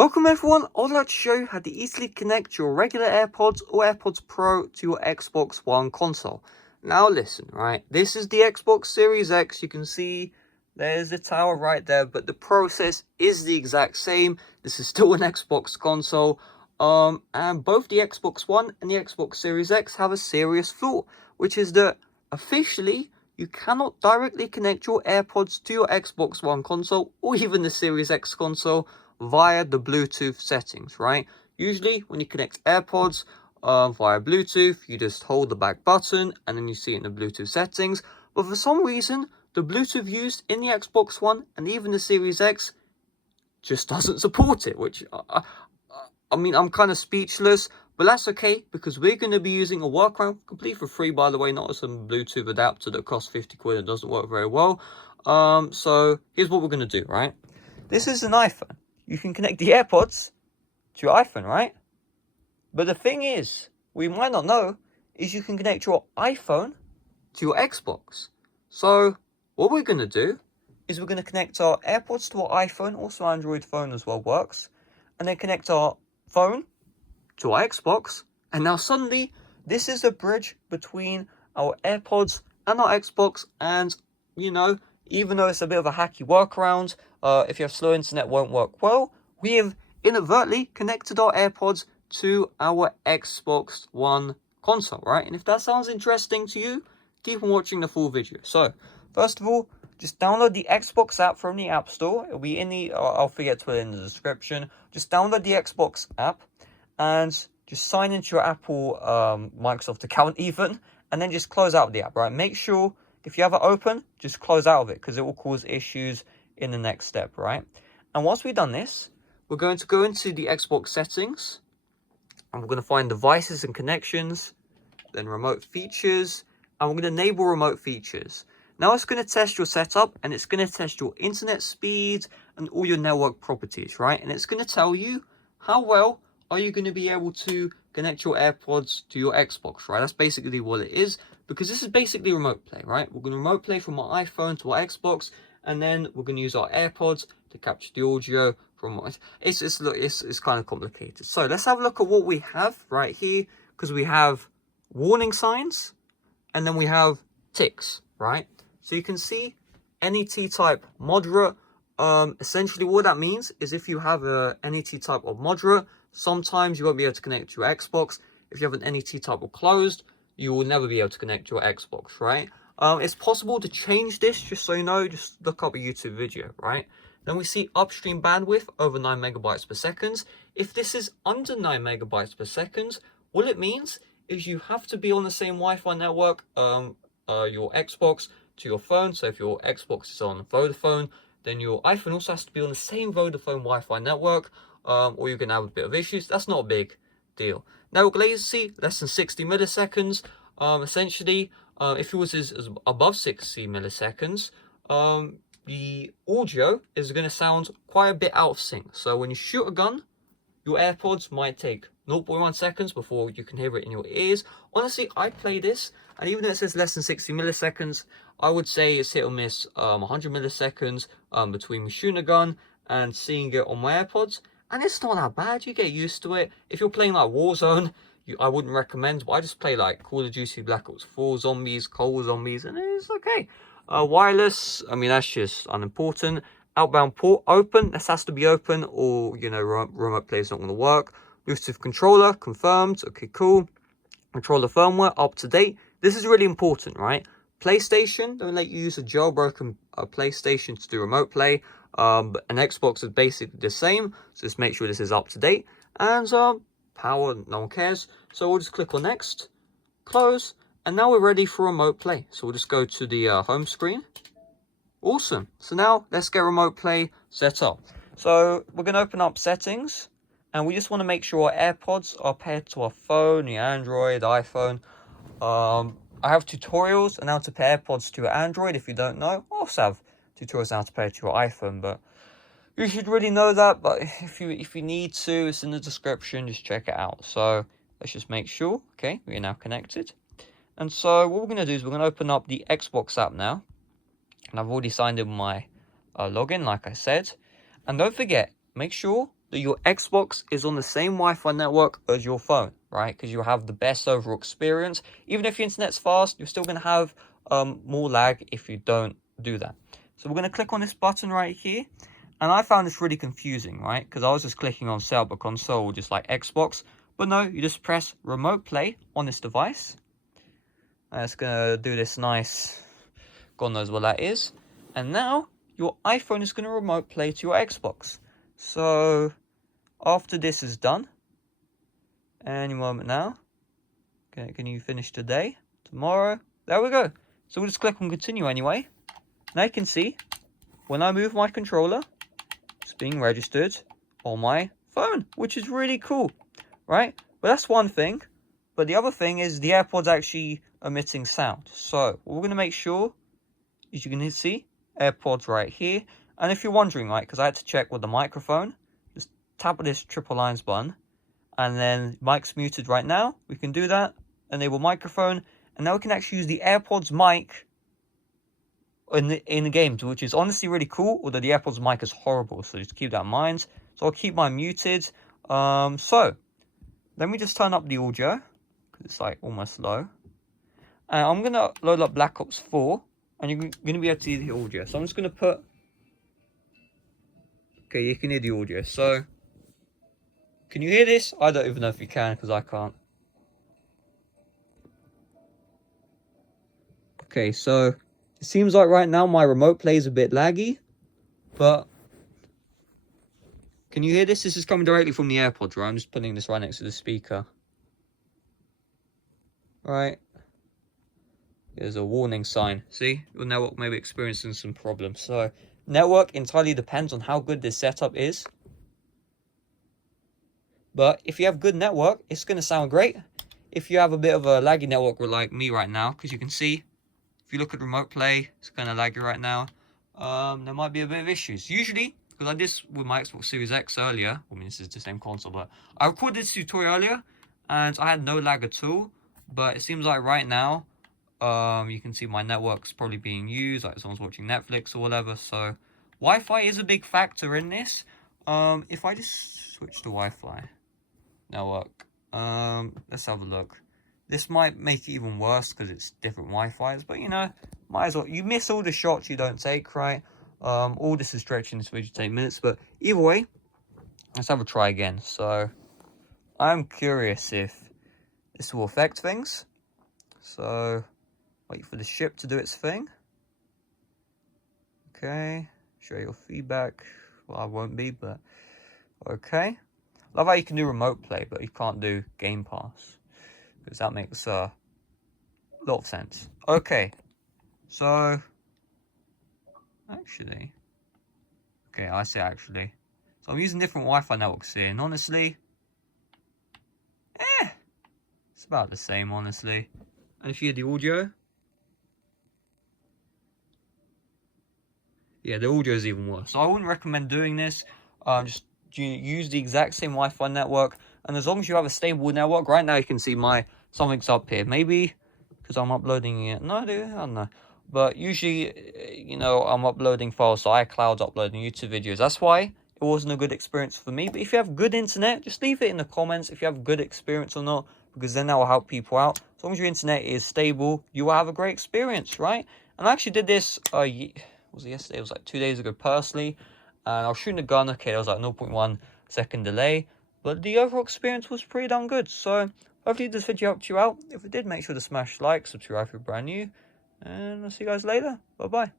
Welcome everyone, I would like to show you how to easily connect your regular AirPods or AirPods Pro to your Xbox One console. Now listen, right, this is the Xbox Series X. You can see there's the tower right there, but the process is the exact same. This is still an Xbox console, and both the Xbox One and the Xbox Series X have a serious flaw, which is that officially you cannot directly connect your AirPods to your Xbox One console or even the Series X console via the Bluetooth settings, right? Usually when you connect AirPods via Bluetooth, you just hold the back button and then you see it in the Bluetooth settings. But for some reason, the Bluetooth used in the Xbox One and even the Series X just doesn't support it, which I mean, I'm kind of speechless, but that's okay because we're going to be using a workaround, complete for free, by the way, not some Bluetooth adapter that costs 50 quid and doesn't work very well. So here's what we're going to do, right? This is an iPhone. You can connect the AirPods to your iPhone, right? But the thing is, we might not know, is you can connect your iPhone to your Xbox. So what we're going to do is we're going to connect our AirPods to our iPhone, also Android phone as well works, and then connect our phone to our Xbox. And now suddenly, this is a bridge between our AirPods and our Xbox. And, you know, even though it's a bit of a hacky workaround, if you have slow internet, won't work well, we have inadvertently connected our AirPods to our Xbox One console, right? And if that sounds interesting to you, keep on watching the full video. So, first of all, just download the Xbox app from the App Store. It'll be in the, I'll forget to put it in the description. Just download the Xbox app and just sign into your Apple Microsoft account even, and then just close out the app, right? Make sure if you have it open, just close out of it because it will cause issues in the next step, right? And once we've done this, we're going to go into the Xbox settings and we're going to find devices and connections, then remote features, and we're going to enable remote features. Now it's going to test your setup and it's going to test your internet speed and all your network properties, right? And it's going to tell you how well are you going to be able to connect your AirPods to your Xbox, right? That's basically what it is, because this is basically remote play, right? We're going to remote play from our iPhone to our Xbox, and then we're going to use our AirPods to capture the audio from it's kind of complicated. So let's have a look at what we have right here, because we have warning signs and then we have ticks, right? So you can see NET type moderate. Essentially what that means is if you have a NET type of moderate, sometimes you won't be able to connect to your Xbox. If you have an NET type of closed, you will never be able to connect to your Xbox, right? It's possible to change this, just so you know, just look up a YouTube video, right? Then we see upstream bandwidth over 9 megabytes per second. If this is under 9 megabytes per second, what it means is you have to be on the same Wi-Fi network, your Xbox to your phone. So if your Xbox is on Vodafone, then your iPhone also has to be on the same Vodafone Wi-Fi network, or you're going to have a bit of issues. That's not a big deal. Network latency, less than 60 milliseconds. Essentially, if it was above 60 milliseconds, the audio is going to sound quite a bit out of sync. So when you shoot a gun, your AirPods might take 0.1 seconds before you can hear it in your ears. Honestly, I play this, and even though it says less than 60 milliseconds, I would say it's hit or miss 100 milliseconds between me shooting a gun and seeing it on my AirPods. And it's not that bad, you get used to it. If you're playing like Warzone, I wouldn't recommend, but I just play like Call of Duty Black Ops 4 zombies, Cold zombies, and it's okay. Wireless, I mean, that's just unimportant. Outbound port open, this has to be open, or, you know, remote play is not going to work. Bluetooth controller, confirmed, okay, cool. Controller firmware, up to date. This is really important, right? PlayStation, don't let you use a jailbroken PlayStation to do remote play. But an Xbox is basically the same, so just make sure this is up to date. And power, no one cares. So we'll just click on next, close, and now we're ready for remote play. So we'll just go to the home screen. Awesome. So now let's get remote play set up. So we're going to open up settings, and we just want to make sure our AirPods are paired to our phone, the Android, iPhone. I have tutorials on how to pair AirPods to your Android if you don't know. I also have tutorials on how to pair to your iPhone, but you should really know that. But if you need to, it's in the description, just check it out. So let's just make sure. Okay, we are now connected. And so what we're going to do is we're going to open up the Xbox app now. And I've already signed in my login, like I said. And don't forget, make sure that your Xbox is on the same Wi-Fi network as your phone, right? Because you'll have the best overall experience. Even if your internet's fast, you're still going to have more lag if you don't do that. So we're going to click on this button right here. And I found this really confusing, right? Because I was just clicking on set up a console just like Xbox. But no, you just press remote play on this device. And it's going to do this nice, God knows what that is. And now your iPhone is going to remote play to your Xbox. So after this is done, any moment now, okay, can you finish today, tomorrow? There we go. So we'll just click on continue anyway. Now you can see when I move my controller, it's being registered on my phone, which is really cool, right? But that's one thing. But the other thing is the AirPods actually emitting sound. So what we're going to make sure is you can see AirPods right here. And if you're wondering, right, because I had to check with the microphone, just tap on this triple lines button. And then mic's muted right now. We can do that. Enable microphone. And now we can actually use the AirPods mic in the games, which is honestly really cool. Although the AirPods mic is horrible. So just keep that in mind. So I'll keep mine muted. So let me just turn up the audio. Because it's like almost low. And I'm going to load up Black Ops 4. And you're going to be able to hear the audio. So I'm just going to put... Okay, you can hear the audio. So... Can you hear this? I don't even know if you can, because I can't. Okay, so... It seems like right now my remote play is a bit laggy. But... Can you hear this? This is coming directly from the AirPods, right? I'm just putting this right next to the speaker. Right. There's a warning sign. See? Your network may be experiencing some problems. So, network entirely depends on how good this setup is. But if you have good network, it's going to sound great. If you have a bit of a laggy network like me right now, because you can see, if you look at remote play, it's kind of laggy right now. There might be a bit of issues. Usually, because I did this with my Xbox Series X earlier. I mean, this is the same console, but I recorded this tutorial earlier, and I had no lag at all. But it seems like right now, you can see my network's probably being used, like someone's watching Netflix or whatever. So Wi-Fi is a big factor in this. If I just switch to Wi-Fi network, let's have a look. This might make it even worse because it's different Wi-Fi's, but you know, might as well. You miss all the shots you don't take, right? All this is stretching this video to 10 minutes, but either way, let's have a try again. So I'm curious if this will affect things. So wait for the ship to do its thing. Okay, show your feedback. Well, I won't be, but okay. Love how you can do remote play, but you can't do Game Pass. Because that makes a lot of sense. Okay, so actually, okay, I say actually. So I'm using different Wi-Fi networks here, and honestly, it's about the same, honestly. And if you hear the audio, yeah, the audio is even worse. So I wouldn't recommend doing this. Just use the exact same Wi-Fi network, and as long as you have a stable network, right now you can see something's up here. Maybe because I'm uploading it. No, I don't know. But usually, you know, I'm uploading files, so iCloud's uploading YouTube videos. That's why it wasn't a good experience for me. But if you have good internet, just leave it in the comments if you have good experience or not, because then that will help people out. As long as your internet is stable, you will have a great experience, right? And I actually did this, was it yesterday? It was like 2 days ago personally. And I was shooting a gun. Okay, there was like 0.1 second delay. But the overall experience was pretty damn good. So hopefully this video helped you out. If it did, make sure to smash like, subscribe if you're brand new. And I'll see you guys later. Bye-bye.